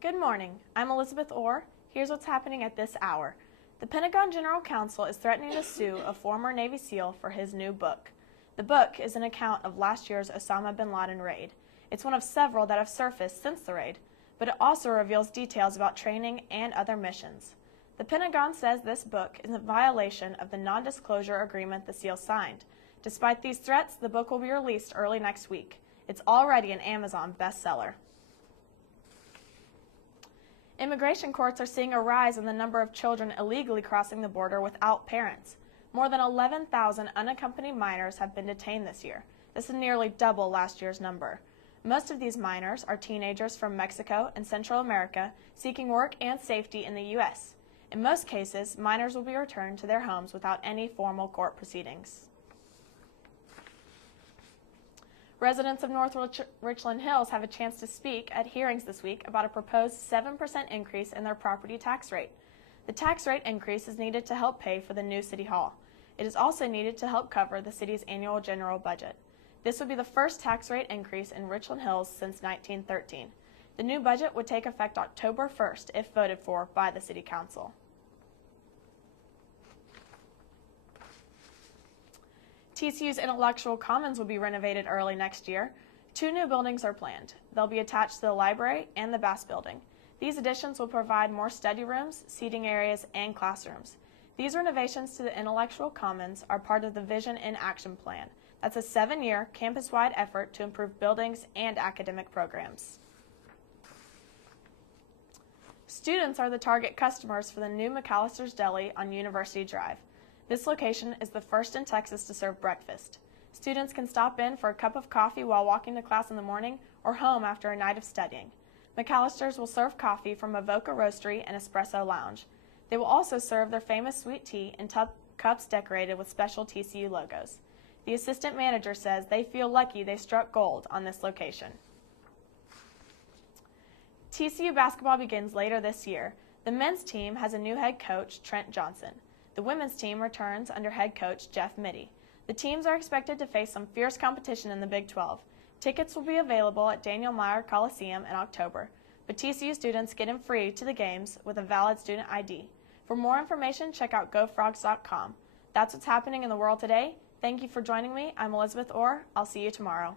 Good morning. I'm Elizabeth Orr. Here's what's happening at this hour. The Pentagon General Counsel is threatening to sue a former Navy SEAL for his new book. The book is an account of last year's Osama bin Laden raid. It's one of several that have surfaced since the raid, but it also reveals details about training and other missions. The Pentagon says this book is a violation of the non-disclosure agreement the SEAL signed. Despite these threats, the book will be released early next week. It's already an Amazon bestseller. Immigration courts are seeing a rise in the number of children illegally crossing the border without parents. More than 11,000 unaccompanied minors have been detained this year. This is nearly double last year's number. Most of these minors are teenagers from Mexico and Central America seeking work and safety in the U.S. In most cases, minors will be returned to their homes without any formal court proceedings. Residents of North Richland Hills have a chance to speak at hearings this week about a proposed 7% increase in their property tax rate. The tax rate increase is needed to help pay for the new City Hall. It is also needed to help cover the city's annual general budget. This would be the first tax rate increase in Richland Hills since 1913. The new budget would take effect October 1st if voted for by the City Council. TCU's Intellectual Commons will be renovated early next year. 2 new buildings are planned. They'll be attached to the library and the Bass Building. These additions will provide more study rooms, seating areas, and classrooms. These renovations to the Intellectual Commons are part of the Vision in Action Plan. That's a 7-year, campus-wide effort to improve buildings and academic programs. Students are the target customers for the new McAllister's Deli on University Drive. This location is the first in Texas to serve breakfast. Students can stop in for a cup of coffee while walking to class in the morning or home after a night of studying. McAllister's will serve coffee from Avoca Roastery and Espresso Lounge. They will also serve their famous sweet tea in cups decorated with special TCU logos. The assistant manager says they feel lucky they struck gold on this location. TCU basketball begins later this year. The men's team has a new head coach, Trent Johnson. The women's team returns under head coach Jeff Mittie. The teams are expected to face some fierce competition in the Big 12. Tickets will be available at Daniel Meyer Coliseum in October, but TCU students get in free to the games with a valid student ID. For more information, check out gofrogs.com. That's what's happening in the world today. Thank you for joining me. I'm Elizabeth Orr. I'll see you tomorrow.